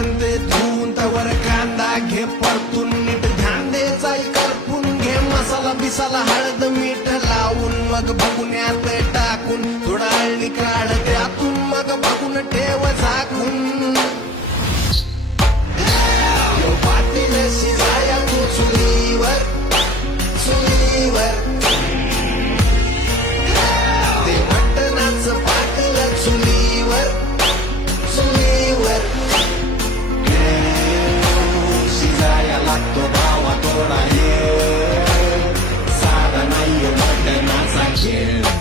कांदे धुवून तवर कांदा घे परतून नीट ध्यान दे जाई करपून घे मसाला बिसाला हळद मीठ लावून मग भुगण्यात